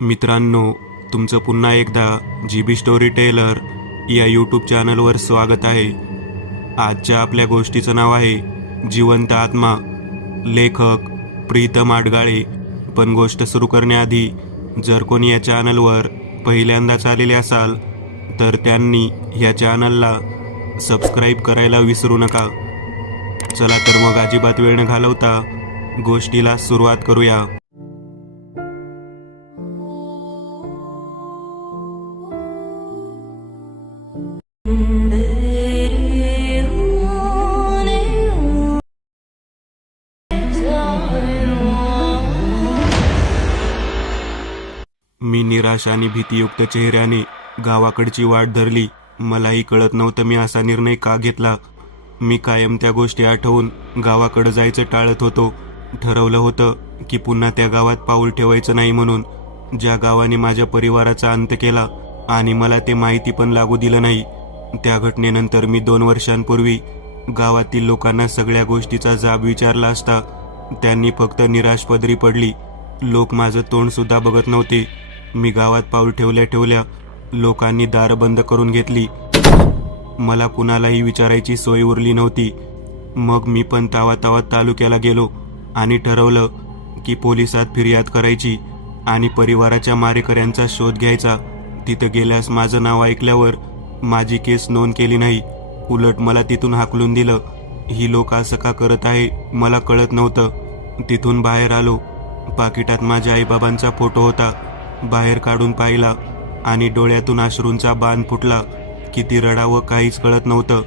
मित्रांनो, तुमचं पुन्हा एकदा GB स्टोरी टेलर या यूट्यूब चॅनलवर स्वागत आहे. आजच्या आपल्या गोष्टीचं नाव आहे जिवंत आत्मा. लेखक प्रीतम आडगाळे. पण गोष्ट सुरू करण्याआधी जर कोणी या चॅनलवर पहिल्यांदाच आलेले असाल तर त्यांनी या चॅनलला सबस्क्राईब करायला विसरू नका. चला तर मग अजिबात वेळ न घालवता गोष्टीला सुरुवात करूया. मी निराश आणि भीतीयुक्त चेहऱ्याने गावाकडची वाट धरली. मलाही कळत नव्हतं मी असा निर्णय का घेतला. मी कायम त्या गोष्टी आठवून गावाकडे जायचं टाळत होतो. ठरवलं होतं की पुन्हा त्या गावात पाऊल ठेवायचं नाही म्हणून, ज्या गावाने माझ्या परिवाराचा अंत केला आणि मला ते माहिती पण लागू दिलं नाही. त्या घटनेनंतर मी 2 वर्षांपूर्वी गावातील लोकांना सगळ्या गोष्टीचा जाब विचारला असता त्यांनी फक्त निराश पदरी पडली. लोक माझं तोंड सुद्धा बघत नव्हते. मी गावात पाऊल ठेवल्या ठेवल्या लोकांनी दार बंद करून घेतली. मला कुणालाही विचारायची सोय उरली नव्हती. मग मी पण तावातावात तालुक्याला गेलो आणि ठरवलं की पोलिसात फिर्याद करायची आणि परिवाराच्या मारेकऱ्यांचा शोध घ्यायचा. तिथं गेल्यास माझं नाव ऐकल्यावर माझी केस नोंद केली नाही, उलट मला तिथून हाकलून दिलं. ही लोक असं का करत आहे मला कळत नव्हतं. तिथून बाहेर आलो. पाकिटात माझ्या आईबाबांचा फोटो होता. बाहेर काढून पाहिला आणि डोळ्यातून अश्रूंचा बाण फुटला. किती रडावं काहीच कळत नव्हतं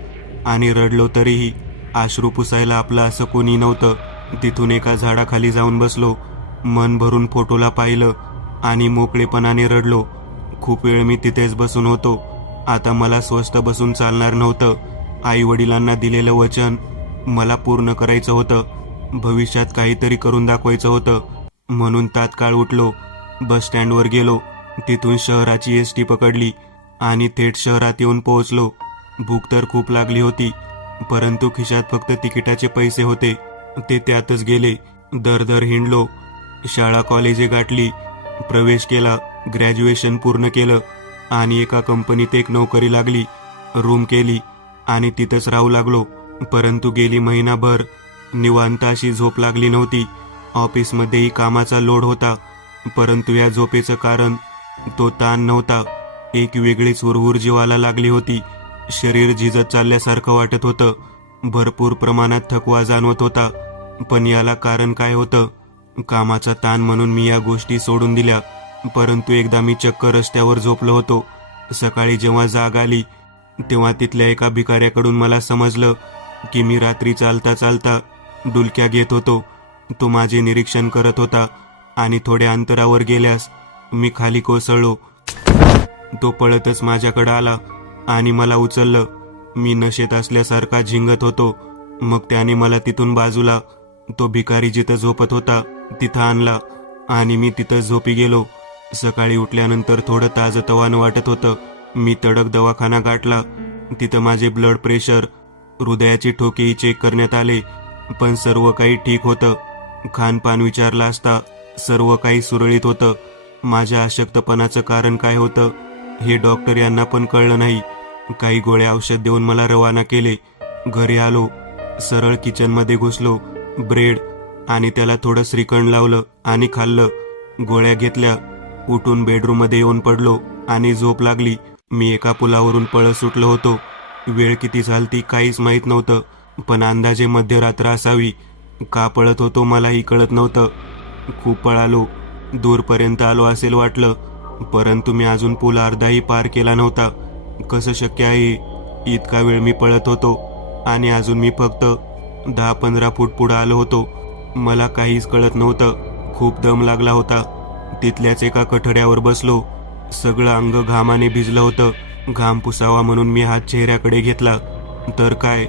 आणि रडलो तरीही अश्रू पुसायला आपलं असं कोणी नव्हतं. तिथून एका झाडाखाली जाऊन बसलो. मन भरून फोटोला पाहिलं आणि मोकळेपणाने रडलो. खूप वेळ मी तिथेच बसून होतो. आता मला स्वस्थ बसून चालणार नव्हतं. आई वडिलांना दिलेलं वचन मला पूर्ण करायचं होतं. भविष्यात काहीतरी करून दाखवायचं होतं. म्हणून तात्काळ उठलो. बस स्टँडवर गेलो. तिथून शहराची एसटी पकडली आणि थेट शहरात येऊन पोहोचलो. भूक तर खूप लागली होती, परंतु खिशात फक्त तिकिटाचे पैसे होते. ते त्यातच गेले. दर हिंडलो. शाळा कॉलेजे गाठली. प्रवेश केला. ग्रॅज्युएशन पूर्ण केलं आणि एका कंपनीत एक नोकरी लागली. रूम केली आणि तिथंच राहू लागलो. परंतु गेली महिनाभर निवांत अशी झोप लागली नव्हती. ऑफिसमध्येही कामाचा लोड होता, परंतु या झोपेचं कारण तो ताण नव्हता. एक वेगळीच हुरहुर जीवाला लागली होती. शरीर झिजत चालल्यासारखं वाटत होतं. भरपूर प्रमाणात थकवा जाणवत होता. पण याला कारण काय होतं? कामाचा ताण म्हणून मी या गोष्टी सोडून दिल्या. परंतु एकदा मी चक्क रस्त्यावर झोपलो होतो. सकाळी जेव्हा जाग आली तेव्हा तिथल्या एका भिकाऱ्याकडून मला समजलं की मी रात्री चालता चालता डुलक्या घेत होतो. तो माझे निरीक्षण करत होता आणि थोड्या अंतरावर गेल्यास मी खाली कोसळलो. तो पळतच माझ्याकडे आला आणि मला उचललं. मी नशेत असल्यासारखा झिंगत होतो. मग त्याने मला तिथून बाजूला तो भिकारी जिथं झोपत होता तिथं आणला आणि मी तिथं झोपी गेलो. सकाळी उठल्यानंतर थोडं ताजतवानं वाटत होतं. मी तडक दवाखाना गाठला. तिथं माझे ब्लड प्रेशर, हृदयाचे ठोकेही चेक करण्यात आले, पण सर्व काही ठीक होतं. खानपान विचारलं असता सर्व काही सुरळीत होतं. माझ्या अशक्तपणाचं कारण काय होतं हे डॉक्टर यांना पण कळलं नाही. काही गोळ्या औषध देऊन मला रवाना केले. घरी आलो. सरळ किचनमध्ये घुसलो. ब्रेड आणि त्याला थोडं श्रीखंड लावलं आणि खाल्लं. गोळ्या घेतल्या. उठून बेडरूममध्ये येऊन पडलो आणि झोप लागली. मी एका पुलावरून पळत सुटलो होतो. वेळ किती झालती काहीच माहीत नव्हतं, पण अंदाजे मध्यरात्र असावी. का पळत होतो मलाही कळत नव्हतं. खूप पळालो. दूरपर्यंत आलो असेल वाटलं, परंतु मी अजून पूल अर्धाही पार केला नव्हता. कसं शक्य आहे? इतका वेळ मी पळत होतो आणि अजून मी फक्त 10-15 फूट पुढे आलो होतो. मला काहीच कळत नव्हतं. खूप दम लागला होता. तिथल्याच एका कठड्यावर बसलो. सगळं अंग घामाने भिजलं होतं. घाम पुसावा म्हणून मी हात चेहऱ्याकडे घेतला, तर काय,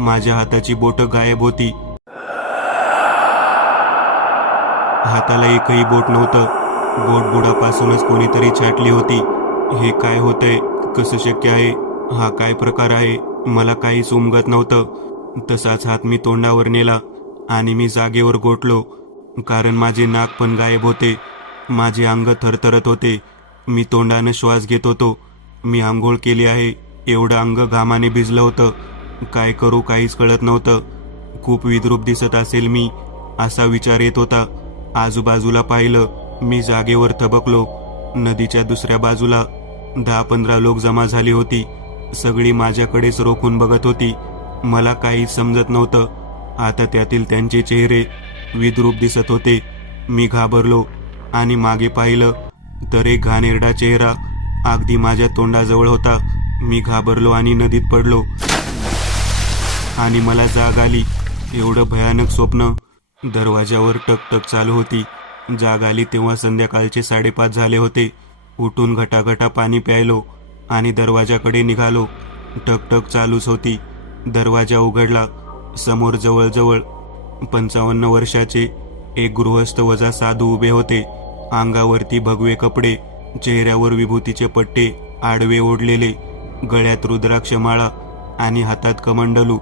माझ्या हाताची बोटं गायब होती. हाताला एकही बोट नव्हतं. बोट बुडापासूनच कोणीतरी छाटली होती. हे काय होतंय? कसं शक्य आहे? हा काय प्रकार आहे? मला काहीच उमगत नव्हतं. तसाच हात मी तोंडावर नेला आणि मी जागेवर गोठलो, कारण माझे नाक पण गायब होते. माझे अंग थरथरत होते. मी तोंडानं श्वास घेत होतो. मी आंघोळ केली आहे एवढं अंग घामाने भिजलं होतं. काय करू काहीच कळत नव्हतं. खूप विद्रूप दिसत असेल मी, असा विचार येत होता. आजूबाजूला पाहिलं. मी जागेवर थबकलो. नदीच्या दुसऱ्या बाजूला 10-15 लोक जमा झाली होती. सगळी माझ्याकडेच रोखून बघत होती. मला काहीच समजत नव्हतं. आता त्यातील त्यांचे चेहरे विद्रूप दिसत होते. मी घाबरलो आणि मागे पाहिलं तर एक घाणेरडा चेहरा अगदी माझ्या तोंडाजवळ होता. मी घाबरलो आणि नदीत पडलो आणि मला जाग आली. एवढं भयानक स्वप्न. दरवाजावर टकटक चालू होती. जाग आली तेव्हा संध्याकाळचे 5:30 झाले होते. उठून घटाघटा पाणी प्यायलो आणि दरवाजाकडे निघालो. टकटक चालूच होती. दरवाजा उघडला. समोर जवळजवळ 55 वर्षाचे एक गृहस्थ वजा साधू उभे होते. अंगावरती भगवे कपडे, चेहऱ्यावर विभूतीचे पट्टे आडवे ओढलेले, गळ्यात रुद्राक्षमाळा आणि हातात कमंडलू.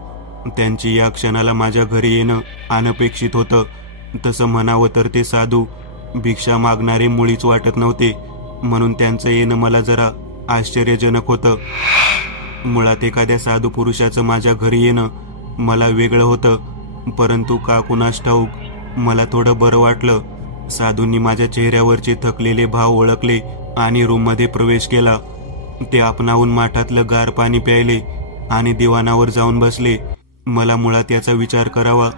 त्यांची या क्षणाला माझ्या घरी येणं अनपेक्षित होतं. तसं म्हणावं तर ते साधू भिक्षा मागणारे मुळीच वाटत नव्हते, म्हणून त्यांचं येणं मला जरा आश्चर्यजनक होतं. मुळात एखाद्या साधू पुरुषाचं माझ्या घरी येणं मला वेगळं होतं, परंतु का कुणास ठाऊक मला थोडं बरं वाटलं. साधूंनी माझ्या चेहऱ्यावरचे थकलेले भाव ओळखले आणि रूममध्ये प्रवेश केला. ते आपणाहून माठातलं गार पाणी प्यायले आणि दिवाणावर जाऊन बसले. मला मुळात याचा विचार करावा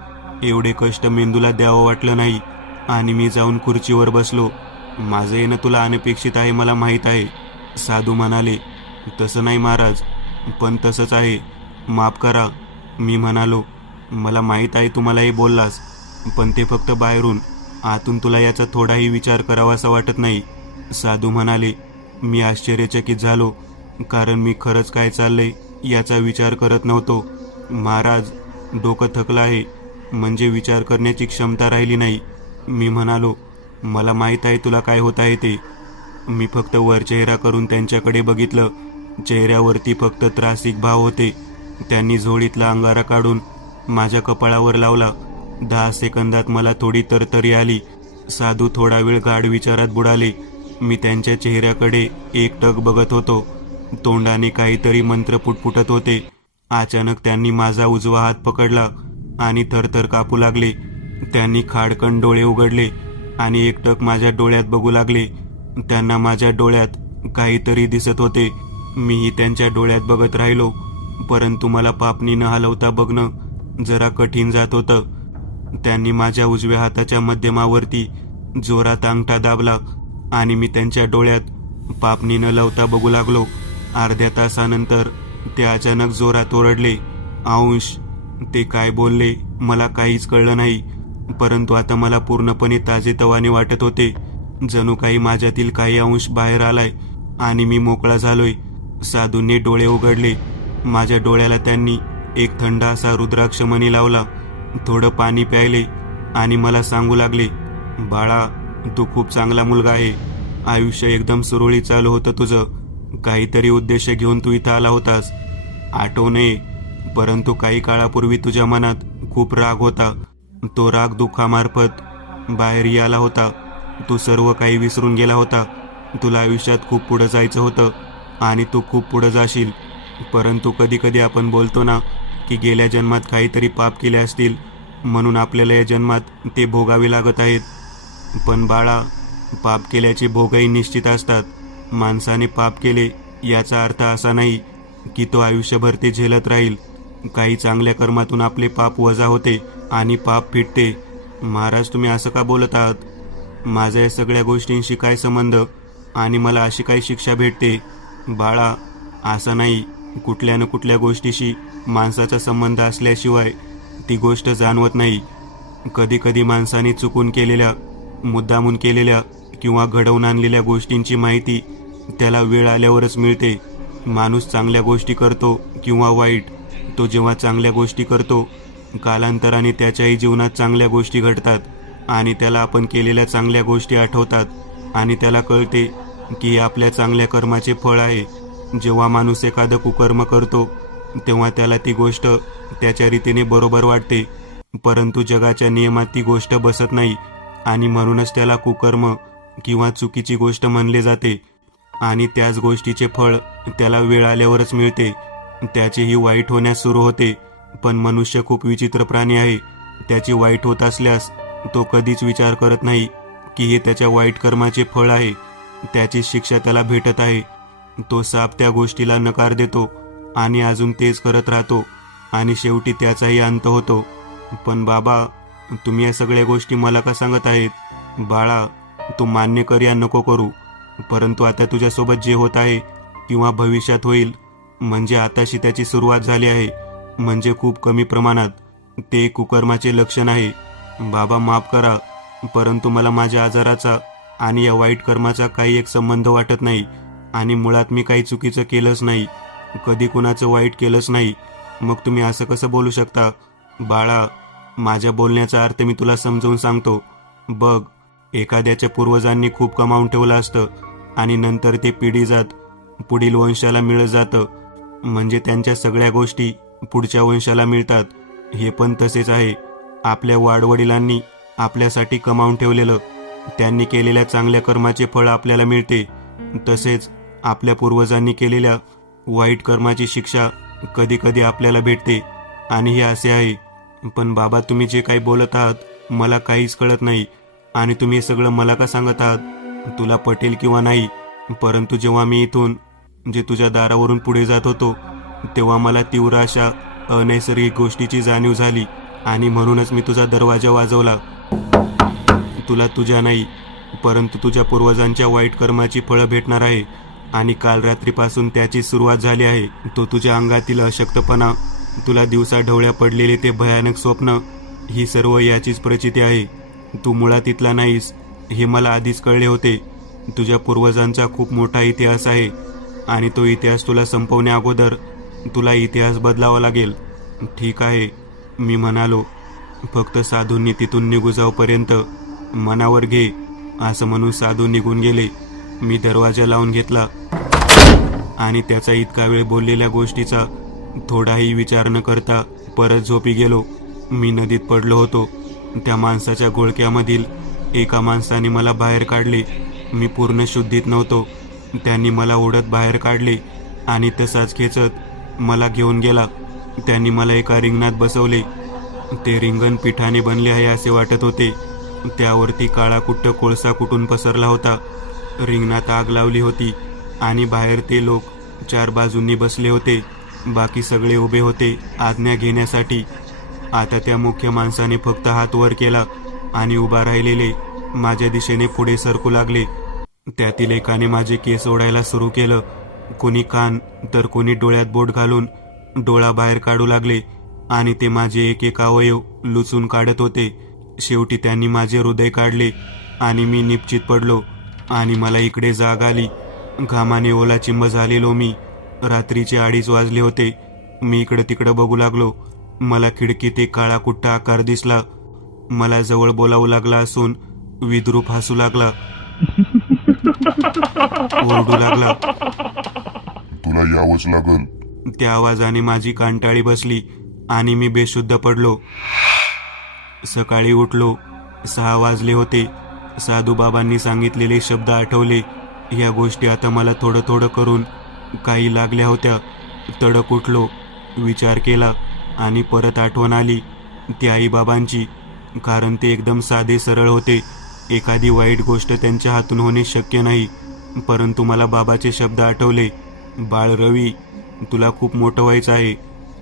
एवढे कष्ट मेंदूला द्यावं वाटलं नाही आणि मी जाऊन खुर्चीवर बसलो. माझं येणं तुला अनपेक्षित आहे मला माहीत आहे, साधू म्हणाले. तसं नाही महाराज, पण तसंच आहे, माफ करा, मी म्हणालो. मला माहीत आहे तुम्हाला हे बोललास, पण ते फक्त बाहेरून. आतून तुला याचा थोडाही विचार करावासा वाटत नाही, साधू म्हणाले. मी आश्चर्यचकित झालो, कारण मी खरंच काय चाललंय याचा विचार करत नव्हतो. महाराज, डोकं थकलं आहे, म्हणजे विचार करण्याची क्षमता राहिली नाही, मी म्हणालो. मला माहीत आहे तुला काय होत आहे ते. मी फक्त वर चेहरा करून त्यांच्याकडे बघितलं. चेहऱ्यावरती फक्त त्रासिक भाव होते. त्यांनी झोळीतला अंगारा काढून माझ्या कपाळावर लावला. 10 सेकंदात मला थोडी तरतरी आली. साधू थोडा वेळ गाढ विचारात बुडाले. मी त्यांच्या चेहऱ्याकडे एकटक बघत होतो. तोंडाने काहीतरी मंत्र पुटपुटत होते. अचानक त्यांनी माझा उजवा हात पकडला आणि थरथर कापू लागले. त्यांनी खाडकन डोळे उघडले आणि एकटक माझ्या डोळ्यात बघू लागले. त्यांना माझ्या डोळ्यात काहीतरी दिसत होते. मीही त्यांच्या डोळ्यात बघत राहिलो, परंतु मला पापणी न हलवता बघणं जरा कठीण जात होतं. त्यांनी माझ्या उजव्या हाताच्या मध्यमावरती जोरात अंगठा दाबला आणि मी त्यांच्या डोळ्यात पापणी न लावता बघू लागलो. अर्ध्या तासानंतर ते अचानक जोरात ओरडले, अंश. ते काय बोलले मला काहीच कळलं नाही, परंतु आता मला पूर्णपणे ताजेतवाने वाटत होते. जणू काही माझ्यातील काही अंश बाहेर आलाय आणि मी मोकळा झालोय. साधूंनी डोळे उघडले. माझ्या डोळ्याला त्यांनी एक थंड असा रुद्राक्ष मणी लावला. थोडं पाणी प्यायले आणि मला सांगू लागले, बाळा, तू खूप चांगला मुलगा आहे. आयुष्य एकदम सुरळीत चालू होतं तुझं. काहीतरी उद्देश घेऊन तू इथं आला होतास, आठवू नये, परंतु काही काळापूर्वी तुझ्या मनात खूप राग होता. तो राग दुःखामार्फत बाहेर आला होता. तू सर्व काही विसरून गेला होता. तुला आयुष्यात खूप पुढं जायचं होतं आणि तू खूप पुढं जाशील. परंतु कधी कधी आपण बोलतो ना की गेल्या जन्मात काहीतरी पाप केले असतील, म्हणून आपल्याला या जन्मात ते भोगावे लागत आहेत. पण बाळा, पाप केल्याचे भोगही निश्चित असतात. माणसाने पाप केले याचा अर्थ असा नाही की तो आयुष्यभर ते झेलत राहील. काही चांगल्या कर्मातून आपले पाप वजा होते आणि पाप फिटते. महाराज, तुम्ही असं का बोलत आहात? माझा या सगळ्या गोष्टींशी काय संबंध आणि मला अशी काय शिक्षा भेटते? बाळा, असं नाही. कुठल्या न कुठल्या गोष्टीशी माणसाचा संबंध असल्याशिवाय ती गोष्ट जाणवत नाही. कधी कधी माणसाने चुकून केलेल्या, मुद्दामून केलेल्या किंवा घडवून आणलेल्या गोष्टींची माहिती त्याला वेळ आल्यावरच मिळते. माणूस चांगल्या गोष्टी करतो किंवा वाईट, तो जेव्हा चांगल्या गोष्टी करतो, कालांतराने त्याच्याही जीवनात चांगल्या गोष्टी घडतात आणि त्याला आपण केलेल्या चांगल्या गोष्टी आठवतात आणि त्याला कळते की हे आपल्या चांगल्या कर्माचे फळ आहे. जेव्हा माणूस एखादं कुकर्म करतो तेव्हा त्याला ती गोष्ट त्याच्या रीतीने बरोबर वाटते, परंतु जगाच्या नियमात ती गोष्ट बसत नाही आणि म्हणूनच त्याला कुकर्म किंवा चुकीची गोष्ट म्हणले जाते आणि त्याच गोष्टीचे फळ त्याला वेळ आल्यावरच मिळते, त्याचेही वाईट होण्यास सुरू होते. पण मनुष्य खूप विचित्र प्राणी आहे. त्याचे वाईट होत असल्यास तो कधीच विचार करत नाही की हे त्याच्या वाईट कर्माचे फळ आहे, त्याची शिक्षा त्याला भेटत आहे. तो साप त्या गोष्टीला नकार देतो आणि अजून तेच करत राहतो आणि शेवटी त्याचाही अंत होतो. पण बाबा, तुम्ही या सगळ्या गोष्टी मला का सांगत आहेत? बाळा, तू मान्य कर या नको करू, परंतु आता तुझ्यासोबत जे होत आहे किंवा भविष्यात होईल, म्हणजे आताशी त्याची सुरुवात झाली आहे, म्हणजे खूप कमी प्रमाणात, ते कुकर्माचे लक्षण आहे. बाबा, माफ करा, परंतु मला माझ्या आजाराचा आणि या वाईट कर्माचा काही एक संबंध वाटत नाही आणि मुळात मी काही चुकीचं केलंच नाही, कधी कुणाचं वाईट केलंच नाही. मग तुम्ही असं कसं बोलू शकता? बाळा, माझ्या बोलण्याचा अर्थ मी तुला समजावून सांगतो. बघ, एखाद्याच्या पूर्वजांनी खूप कमावून ठेवलं असतं आणि नंतर ते पिढी जात पुढील वंशाला मिळत जातं, म्हणजे त्यांच्या सगळ्या गोष्टी पुढच्या वंशाला मिळतात. हे पण तसेच आहे. आपल्या वाडवडिलांनी आपल्यासाठी कमावून ठेवलेलं, त्यांनी केलेल्या चांगल्या कर्माचे फळ आपल्याला मिळते, तसेच आपल्या पूर्वजांनी केलेल्या वाईट कर्माची शिक्षा कधी कधी आपल्याला भेटते. आणि हे असे आहे. पण बाबा, तुम्ही जे काही बोलत आहात मला काहीच कळत नाही आणि तुम्ही हे सगळं मला का सांगत आहात? तुला पटेल किंवा नाही, परंतु जेव्हा मी इथून जे तुझ्या दारावरून पुढे जात होतो तेव्हा मला तीव्र अशा अनैसर्गिक गोष्टीची जाणीव झाली आणि म्हणूनच मी तुझा दरवाजा वाजवला. तुला तुझ्या नाही, परंतु तुझ्या पूर्वजांच्या वाईट कर्माची फळं भेटणार आहे आणि काल रात्रीपासून त्याची सुरुवात झाली आहे. तो तुझ्या अंगातील अशक्तपणा, तुला दिवसा ढवळ्या पडलेले ते भयानक स्वप्न, ही सर्व याचीच प्रचिती आहे. तू मुळात इथला नाहीस, हे मला आधीच कळले होते. तुझ्या पूर्वजांचा खूप मोठा इतिहास आहे आणि तो इतिहास तुला संपवण्या अगोदर तुला इतिहास बदलावा लागेल. ठीक आहे, मी म्हणालो. फक्त साधूंनी तिथून निघू जाऊपर्यंत मनावर घे, असं म्हणून साधू निघून गेले. मी दरवाजा लावून घेतला आणि त्याचा इतका वेळ बोललेल्या गोष्टीचा थोडाही विचार न करता परत झोपी गेलो. मी नदीत पडलो होतो. त्या माणसाच्या घोळक्यामधील एका माणसाने मला बाहेर काढले. मी पूर्ण शुद्धीत नव्हतो. त्यांनी मला ओढत बाहेर काढले आणि तसाच खेचत मला घेऊन गेला. त्यांनी मला एका रिंगणात बसवले. ते रिंगण पिठाने बनले आहे असे वाटत होते. त्यावरती काळा कुट्ट कोळसा कुटून पसरला होता. रिंगणात आग लावली होती आणि बाहेर ते लोक 4 बाजूंनी बसले होते. बाकी सगळे उभे होते आज्ञा घेण्यासाठी. आता त्या मुख्य माणसाने फक्त हात वर केला आणि उभा राहिलेले माझ्या दिशेने पुढे सरकू लागले. त्यातील एकाने माझे केस ओढायला सुरू केलं. कोणी कान तर कोणी डोळ्यात बोट घालून डोळा बाहेर काढू लागले आणि ते माझे एक एक अवयव लुचून काढत होते. शेवटी त्यांनी माझे हृदय काढले आणि मी निपचित पडलो आणि मला इकडे जाग आली. घामाने ओलाचिंब झालेलो मी. रात्रीचे 2:30 वाजले होते. मी इकडे तिकडे बघू लागलो. मला खिडकीत एक काळा कुट्टा आकार दिसला. मला जवळ बोलावू लागला असून विद्रूप हसू लागला. ओरडू लागला, तुला यावंच लागल. त्या आवाजाने माझी कांटाळी बसली आणि मी बेशुद्ध पडलो. सकाळी उठलो. 6 वाजले होते. साधूबाबांनी सांगितलेले शब्द आठवले. या गोष्टी आता मला थोडं थोडं करून काही लागल्या होत्या. तडक उठलो. विचार केला आणि परत आठवण आली ती आईबाबांची. कारण ते एकदम साधे सरळ होते. एखादी वाईट गोष्ट त्यांच्या हातून होणे शक्य नाही. परंतु मला बाबाचे शब्द आठवले. बाळ रवी, तुला खूप मोठं व्हायचं आहे,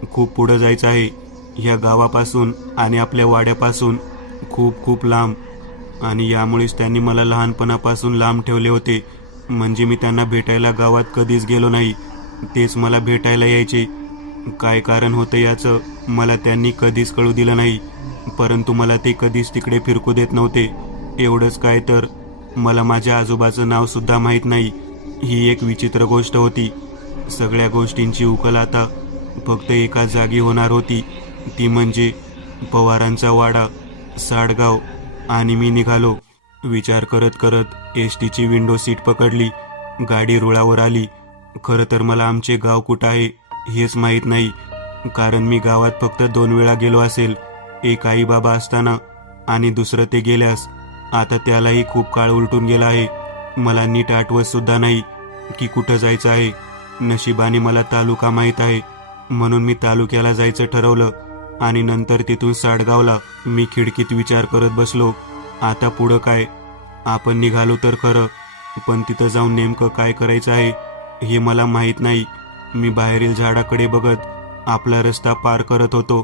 खूप पुढं जायचं आहे, ह्या गावापासून आणि आपल्या वाड्यापासून खूप खूप लांब. आणि यामुळेच त्यांनी मला लहानपणापासून लांब ठेवले होते. म्हणजे मी त्यांना भेटायला गावात कधीच गेलो नाही. तेच मला भेटायला यायचे. काय कारण होतं याचं मला त्यांनी कधीच कळू दिलं नाही. परंतु मला ते कधीच तिकडे फिरकू देत नव्हते. एवढंच काय तर मला माझ्या आजोबाचं नाव सुद्धा माहीत नाही. ही एक विचित्र गोष्ट होती. सगळ्या गोष्टींची उकल आता फक्त एका जागी होणार होती, ती म्हणजे पवारांचा वाडा, साडगाव. आणि मी निघालो. विचार करत करत एसटीची विंडो सीट पकडली. गाडी रुळावर आली. खरं तर मला आमचे गाव कुठं आहे हेच माहीत नाही, कारण मी गावात फक्त 2 वेळा गेलो असेल. एक आई बाबा असताना आणि दुसरं ते गेल्यास. आता त्यालाही खूप काळ उलटून गेला आहे. मला नीट आठवत सुद्धा नाही की कुठं जायचं आहे. नशिबाने मला तालुका माहीत आहे, म्हणून मी तालुक्याला जायचं ठरवलं आणि नंतर तिथून साडगावला. मी खिडकीत विचार करत बसलो, आता पुढं काय? आपण निघालो तर खरं, पण तिथं जाऊन नेमकं काय करायचं आहे हे मला माहीत नाही. मी बाहेरील झाडाकडे बघत आपला रस्ता पार करत होतो.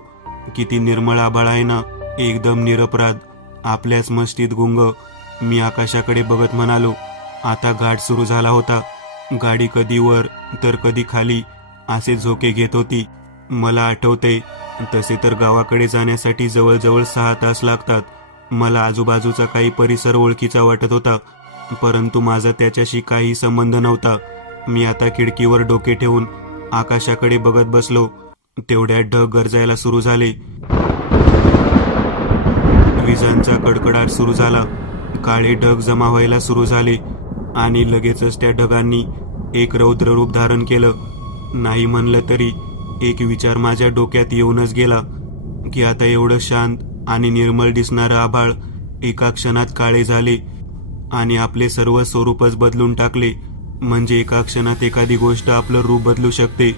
किती निर्मळ आभाळ आहे ना, एकदम निरपराध, आपल्याच मस्तीत गुंग. मी आकाशाकडे बघत म्हणालो. आता घाट सुरू झाला होता. गाडी कधी वर तर कधी खाली असे झोके घेत होती. मला आठवते तसे तर गावाकडे जाण्यासाठी जवळजवळ 6 तास लागतात. मला आजूबाजूचा काही परिसर ओळखीचा वाटत होता, परंतु माझा त्याच्याशी काही संबंध नव्हता. मी आता खिडकीवर डोके ठेवून आकाशाकडे बघत बसलो. तेवढ्यात ढग गरजायला सुरू झाले. विजांचा कडकडाट सुरू झाला. काळे ढग जमा व्हायला सुरू झाले आणि लगेचच त्या ढगांनी एक रौद्र रूप धारण केलं. नाही म्हणलं तरी एक विचार माझ्या डोक्यात येऊनच गेला की आता एवढं शांत आणि निर्मळ दिसणारं आभाळ एका क्षणात काळे झाले आणि आपले सर्व स्वरूपच बदलून टाकले. म्हणजे एका क्षणात एखादी गोष्ट आपलं रूप बदलू शकते.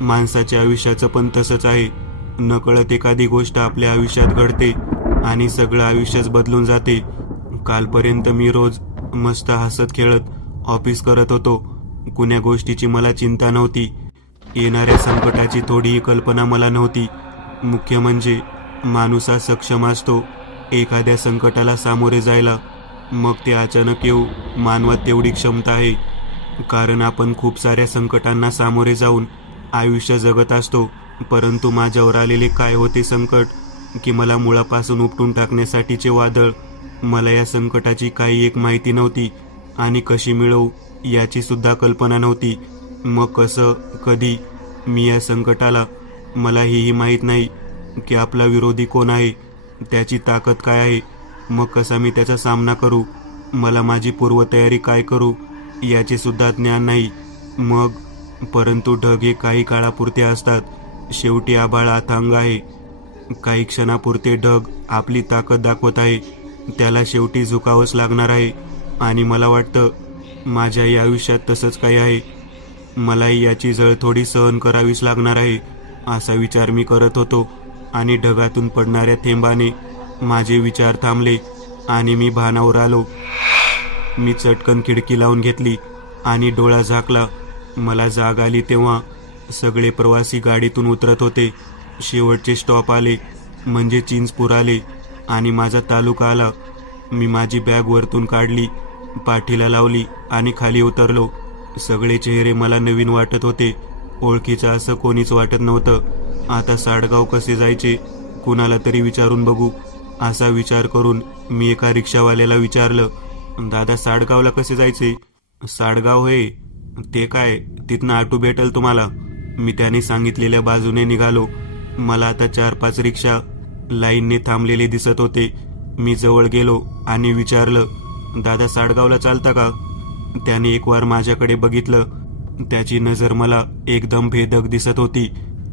माणसाच्या आयुष्याचं पण तसंच आहे. नकळत एखादी गोष्ट आपल्या आयुष्यात घडते आणि सगळं आयुष्यच बदलून जाते. कालपर्यंत मी रोज मस्त हसत खेळत ऑफिस करत होतो. कुण्या गोष्टीची मला चिंता नव्हती. येणाऱ्या संकटाची थोडीही कल्पना मला नव्हती. मुख्य म्हणजे माणूस हा सक्षम असतो एखाद्या संकटाला सामोरे जायला. मग ते अचानक येऊ, मानवात तेवढी क्षमता आहे, कारण आपण खूप साऱ्या संकटांना सामोरे जाऊन आयुष्य जगत असतो. परंतु माझ्यावर आलेले काय होते संकट की मला मुळापासून उपटून टाकण्यासाठीचे वादळ. मला या संकटाची काही एक माहिती नव्हती आणि कशी मिळवू याची सुद्धा कल्पना नव्हती. मग कसं, कधी मी या संकटाला, मला हेही माहीत नाही की आपला विरोधी कोण आहे, त्याची ताकद काय आहे, मग कसा मी त्याचा सामना करू, मला माझी पूर्वतयारी काय करू याचे सुद्धा ज्ञान नाही. मग परंतु ढग हे काही काळापुरते असतात. शेवटी आभाळ अथांग आहे. काही क्षणापुरते ढग आपली ताकद दाखवत आहे. त्याला शेवटी झुकावंच लागणार आहे आणि मला वाटतं माझ्याही आयुष्यात तसंच काही आहे. मलाही याची झळ थोडी सहन करावीच लागणार आहे असा विचार मी करत होतो आणि ढगातून पडणाऱ्या थेंबाने माझे विचार थांबले आणि मी भानावर आलो. मी चटकन खिडकी लावून घेतली आणि डोळा झाकला. मला जाग आली तेव्हा सगळे प्रवासी गाडीतून उतरत होते. शेवटचे स्टॉप आले म्हणजे चिंचपूर आले आणि माझा तालुका आला. मी माझी बॅग वरतून काढली, पाठीला लावली आणि खाली उतरलो. सगळे चेहरे मला नवीन वाटत होते. ओळखीचं असं कोणीच वाटत नव्हतं. आता साडगाव कसे जायचे, कुणाला तरी विचारून बघू असा विचार करून मी एका रिक्षावाल्याला विचारलं, दादा साडगावला कसे जायचे? साडगाव होय, ते काय, तिथनं ऑटो भेटेल तुम्हाला. मी त्याने सांगितलेल्या बाजूने निघालो. मला आता 4-5 रिक्षा लाईनने थांबलेले दिसत होते. मी जवळ गेलो आणि विचारलं, दादा साडगावला चालता का? त्याने एक वार माझ्याकडे बघितलं. त्याची नजर मला एकदम भेदक दिसत होती.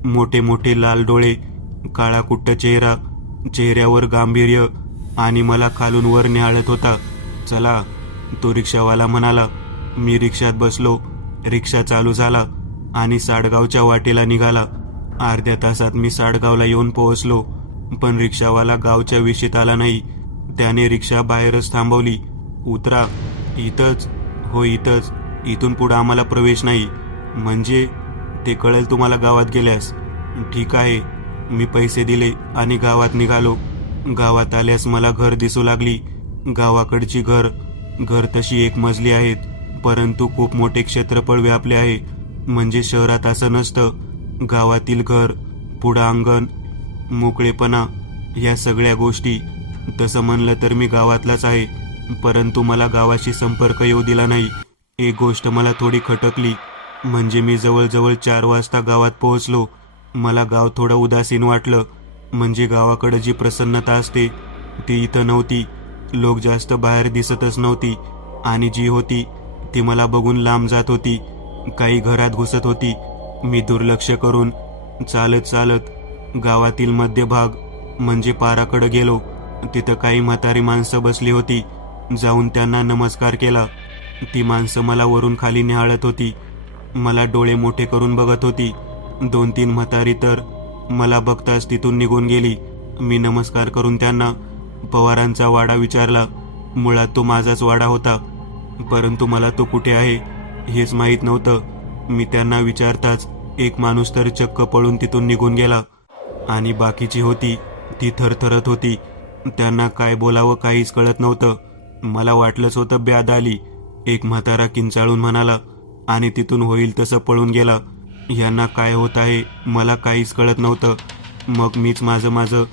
मोठे मोठे लाल डोळे, काळा कुट्ट चेहरा, चेहऱ्यावर गांभीर्य आणि मला खालून वर निहाळत होता. चला, तो रिक्षावाला म्हणाला. मी रिक्षात बसलो. रिक्षा चालू झाला आणि साडगावच्या वाटेला निघाला. अर्ध्या तासात मी साडगावला येऊन पोहोचलो, पण रिक्षावाला गावच्या विशीत आला नाही. त्याने रिक्षा बाहेरच थांबवली. उतरा. इथंच? हो इथंच. इथून पुढे आम्हाला प्रवेश नाही. म्हणजे ते कळेल तुम्हाला गावात गेल्यास. ठीक आहे. मी पैसे दिले आणि गावात निघालो. गावात आल्यास मला घर दिसू लागली. गावाकडची घर तशी 1 मजली आहेत, परंतु खूप मोठे क्षेत्रफळ व्यापले आहे. म्हणजे शहरात असं नसतं. गावातील घर, पुढं अंगण, मोकळेपणा, ह्या सगळ्या गोष्टी. तसं म्हणलं तर मी गावातलाच आहे, परंतु मला गावाशी संपर्क येऊ दिला नाही. एक गोष्ट मला थोडी खटकली. म्हणजे मी जवळजवळ 4 वाजता गावात पोहोचलो. मला गाव थोडं उदासीन वाटलं. म्हणजे गावाकडे जी प्रसन्नता असते ती इथं नव्हती. लोक जास्त बाहेर दिसतच नव्हती आणि जी होती ती मला बघून लांब जात होती. काही घरात घुसत होती. मी दुर्लक्ष करून चालत गावातील मध्यभाग म्हणजे पाराकडे गेलो. तिथं काही म्हातारी माणसं बसली होती. जाऊन त्यांना नमस्कार केला. ती माणसं मला वरून खाली निहाळत होती. मला डोळे मोठे करून बघत होती. 2-3 म्हातारी तर मला बघताच तिथून निघून गेली. मी नमस्कार करून त्यांना पवारांचा वाडा विचारला. मुळात तो माझाच वाडा होता, परंतु मला तो कुठे आहे हेच माहीत नव्हतं. मी त्यांना विचारताच एक माणूस तर चक्क पळून तिथून निघून गेला आणि बाकीची होती ती थरथरत होती. त्यांना काय बोलावं काहीच कळत नव्हतं. मला वाटलंच होतं ब्याद आली. एक म्हातारा किंचाळून म्हणाला आणि तिथून होईल तसं पळून गेला. यांना काय होत आहे मला काहीच कळत नव्हतं. मग मीच माझं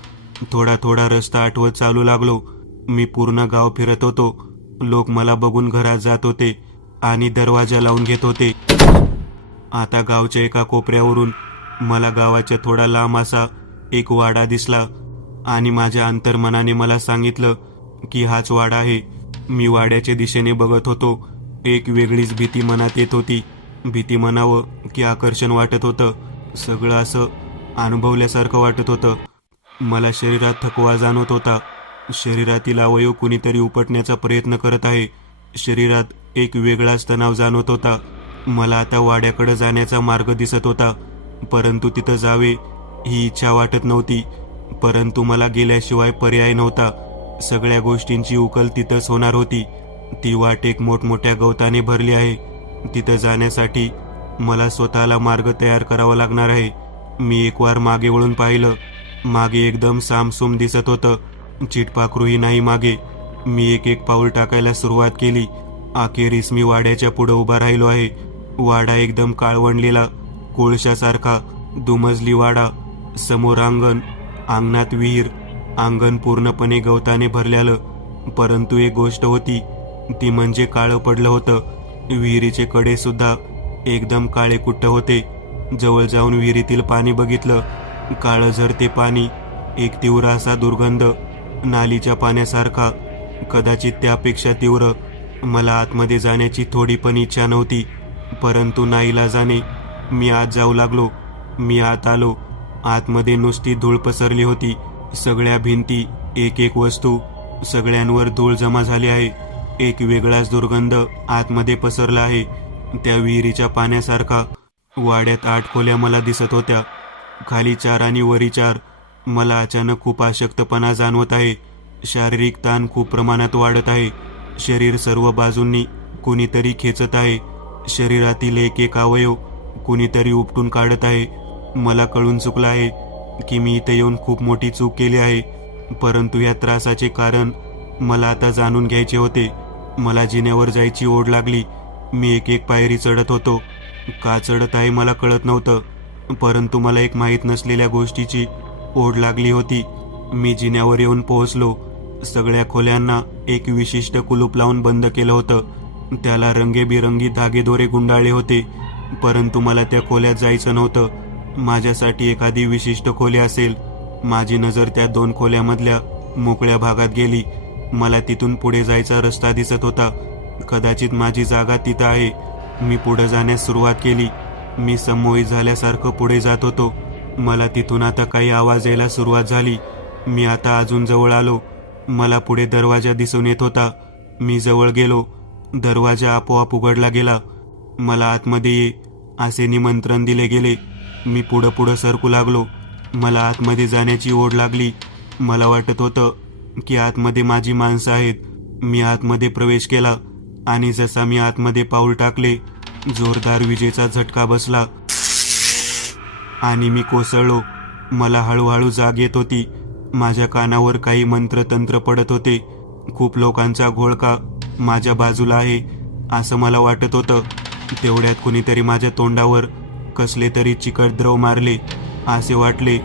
थोडा थोडा रस्ता आठवत चालू लागलो. मी पूर्ण गाव फिरत होतो. लोक मला बघून घरात जात होते आणि दरवाजा लावून घेत होते. आता गावच्या एका कोपऱ्यावरून मला गावाच्या थोडा लांब असा एक वाडा दिसला आणि माझ्या अंतर्मनाने मला सांगितलं की हाच वाडा आहे. मी वाड्याच्या दिशेने बघत होतो. एक वेगळीच भीती मनात येत होती. भीती म्हणावं की आकर्षण वाटत होतं. सगळं असं अनुभवल्यासारखं वाटत होतं. मला शरीरात थकवा जाणवत होता. शरीरातील अवयव कुणीतरी उपटण्याचा प्रयत्न करत आहे. शरीरात एक वेगळाच तणाव जाणवत होता. मला आता वाड्याकडे जाण्याचा मार्ग दिसत होता, परंतु तिथं जावे ही इच्छा वाटत नव्हती. परंतु मला गेल्याशिवाय पर्याय नव्हता. सगळ्या गोष्टींची उकल तिथंच होणार होती. ती वाट एक मोठमोठ्या गवताने भरली आहे. तिथं जाण्यासाठी मला स्वतःला मार्ग तयार करावा लागणार आहे. मी एक वार मागे वळून पाहिलं. मागे एकदम सामसूम दिसत होतं. चिटपाखरूही नाही मागे. मी एक एक पाऊल टाकायला सुरुवात केली. अखेरीस मी वाड्याच्या पुढे उभा राहिलो आहे. वाडा एकदम काळवंडलेला, कोळशासारखा, दुमजली वाडा. समोर अंगण, अंगणात विहीर, अंगण पूर्णपणे गवताने भरलेलं. परंतु एक गोष्ट होती, ती म्हणजे काळं पडलं होतं. विहिरीचे कडे सुद्धा एकदम काळे कुट्ट होते. जवळ जाऊन विहिरीतील पाणी बघितलं. काळझर ते पाणी, एक तीव्र असा दुर्गंध, नालीच्या पाण्यासारखा, कदाचित त्यापेक्षा तीव्र. मला आतमध्ये जाण्याची थोडी पण इच्छा नव्हती, परंतु नाईलाजाने मी आत जाऊ लागलो. मी आत आलो. आतमध्ये नुसती धूळ पसरली होती. सगळ्या भिंती, एक एक वस्तू, सगळ्यांवर धूळ जमा झाली आहे. एक वेगळाच दुर्गंध आतमध्ये पसरला आहे. त्या विहिरीच्या पाण्यासारखा. वाड्यात 8 खोल्या मला दिसत होत्या. खाली 4 आणि वरी 4. मला अचानक खूप अशक्तपणा जाणवत आहे. शारीरिक ताण खूप प्रमाणात वाढत आहे. शरीर सर्व बाजूंनी कुणीतरी खेचत आहे. शरीरातील एक एक अवयव कुणीतरी उपटून काढत आहे. मला कळून चुकलं आहे की मी इथे येऊन खूप मोठी चूक केली आहे. परंतु या त्रासाचे कारण मला आता जाणून घ्यायचे होते. मला जिन्यावर जायची ओढ लागली. मी एक एक पायरी चढत होतो. का चढत आहे मला कळत नव्हतं, परंतु मला एक माहीत नसलेल्या गोष्टीची ओढ लागली होती. मी जिन्यावर येऊन पोहोचलो. सगळ्या खोल्यांना एक विशिष्ट कुलूप लावून बंद केलं होतं. त्याला रंगेबिरंगी धागेदोरे गुंडाळले होते. परंतु मला त्या खोल्यात जायचं नव्हतं. माझ्यासाठी एखादी विशिष्ट खोली असेल. माझी नजर त्या 2 खोल्यामधल्या मोकळ्या भागात गेली. मला तिथून पुढे जायचा रस्ता दिसत होता. कदाचित माझी जागा तिथं आहे. मी पुढे जाण्यास सुरुवात केली. मी संमोहित झाल्यासारखं पुढे जात होतो. मला तिथून आता काही आवाज यायला सुरुवात झाली. मी आता अजून जवळ आलो. मला पुढे दरवाजा दिसून येत होता. मी जवळ गेलो. दरवाजा आपोआप उघडला गेला. मला आतमध्ये ये असे निमंत्रण दिले गेले. मी पुढं सरकू लागलो. मला आतमध्ये जाण्याची ओढ लागली. मला वाटत होतं की आतमध्ये माझी माणसं आहेत. मी आतमध्ये प्रवेश केला आणि जसा मी आतमध्ये पाऊल टाकले, जोरदार विजेचा झटका बसला आणि मी कोसळलो. मला हळूहळू जाग येत होती. माझ्या कानावर काही मंत्रतंत्र पडत होते. खूप लोकांचा घोळका माझ्या बाजूला आहे असं मला वाटत होतं. तेवढ्यात कुणीतरी माझ्या तोंडावर कसले तरी चिकट द्रव मारले असे वाटले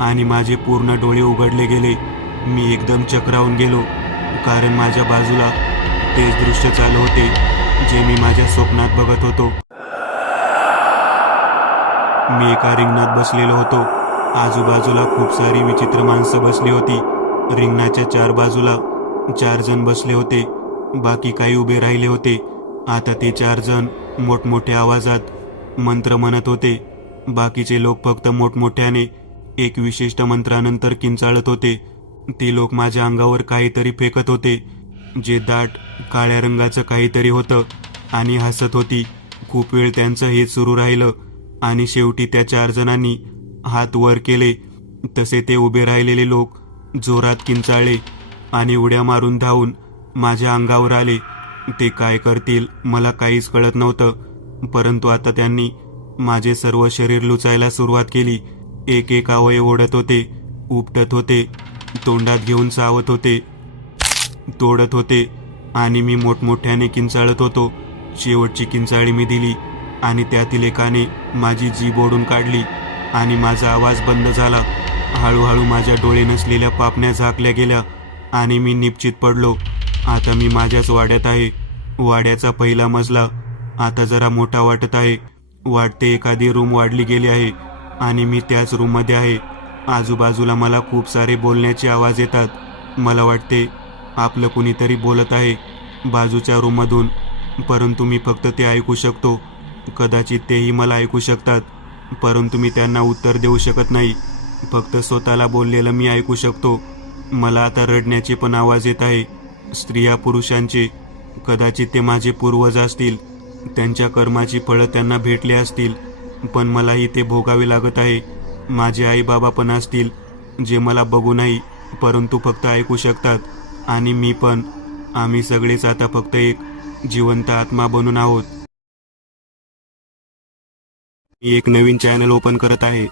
आणि माझे पूर्ण डोळे उघडले गेले. मी एकदम चक्रावून गेलो, कारण माझ्या बाजूला तेच दृश्य चालू होते जे मी माझ्या स्वप्नात बघत होतो. मी एका रिंगणात बसलेलो होतो. आजूबाजूला खूप सारी विचित्र माणसं बसली होती. रिंगणाच्या 4 बाजूला 4 जण बसले होते. बाकी काही उभे राहिले होते. आता ते 4 जण मोठमोठ्या आवाजात मंत्र म्हणत होते. बाकीचे लोक फक्त मोठमोठ्याने एक विशिष्ट मंत्रानंतर किंचाळत होते. ते लोक माझ्या अंगावर काहीतरी फेकत होते. जे दाट काळ्या रंगाचं काहीतरी होतं आणि हसत होती. खूप वेळ त्यांचं हेच सुरू राहिलं आणि शेवटी त्या 4 जणांनी हात वर केले तसे ते उभे राहिलेले लोक जोरात किंचाळले आणि उड्या मारून धावून माझ्या अंगावर आले. ते काय करतील मला काहीच कळत नव्हतं, परंतु आता त्यांनी माझे सर्व शरीर लुचायला सुरुवात केली. एक एक अवयव ओढत होते, उपटत होते, तोंडात घेऊन चावत होते, तोडत होते आणि मी मोठमोठ्याने किंचाळत होतो. शेवटची किंचाळी मी दिली आणि त्यातील एकाने माझी जीभ ओढून काढली आणि माझा आवाज बंद झाला. हळूहळू माझ्या डोळे नसलेल्या पापण्या झाकल्या गेल्या आणि मी निश्चित पडलो. आता मी माझ्याच वाड्यात आहे. वाड्याचा पहिला मजला आता जरा मोठा वाटत आहे. वाटते एखादी रूम वाढली गेली आहे आणि मी त्याच रूममध्ये आहे. आजूबाजूला मला खूप सारे बोलण्याचे आवाज येतात. मला वाटते आपलं कुणीतरी बोलत आहे बाजूच्या रूममधून, परंतु मी फक्त ते ऐकू शकतो. कदाचित तेही मला ऐकू शकतात, परंतु मी त्यांना उत्तर देऊ शकत नाही. फक्त स्वतःला बोललेलं मी ऐकू शकतो. मला आता रडण्याचे पण आवाज येत आहे, स्त्रिया पुरुषांचे. कदाचित ते माझे पूर्वज असतील, त्यांच्या कर्माची फळं त्यांना भेटली असतील, पण मलाही ते भोगावे लागत आहे. माझे आई बाबा पण असतील, जे मला बघू नाही परंतु फक्त ऐकू शकतात. आणि मी पण. आम्ही सगळेच आता फक्त एक जिवंत आत्मा बनून आहोत. मी एक नवीन चॅनल ओपन करत आहे.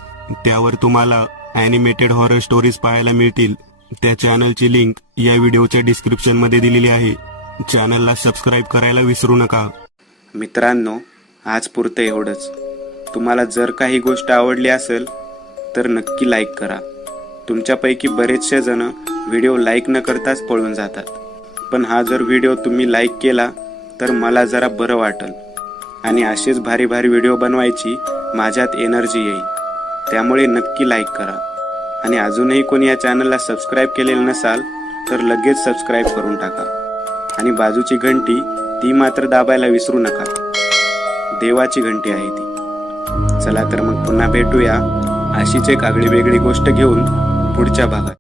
त्यावर तुम्हाला ॲनिमेटेड हॉरर स्टोरीज पाहायला मिळतील. त्या चॅनलची लिंक या व्हिडिओच्या डिस्क्रिप्शनमध्ये दिलेली आहे. चॅनलला सबस्क्राईब करायला विसरू नका. मित्रांनो, आज पुरतं एवढंच. तुम्हाला जर काही गोष्ट आवडली असेल तर नक्की लाईक करा. तुमच्यापैकी बरेचसे जण व्हिडिओ लाईक न करताच पळून जातात, पण हा जर व्हिडिओ तुम्ही लाईक केला तर मला जरा बरं वाटेल आणि असेच भारी भारी व्हिडिओ बनवायची माझ्यात एनर्जी येईल. त्यामुळे नक्की लाईक करा. आणि अजूनही कोणी या चॅनलला सबस्क्राईब केलेलं नसाल तर लगेच सबस्क्राईब करून टाका. आणि बाजूची घंटी ती मात्र दाबायला विसरू नका. देवाची घंटी आहे ती. चला तर मग पुन्हा भेटूया अशीच एक आगळी वेगळी गोष्ट घेऊन पुढच्या भागात.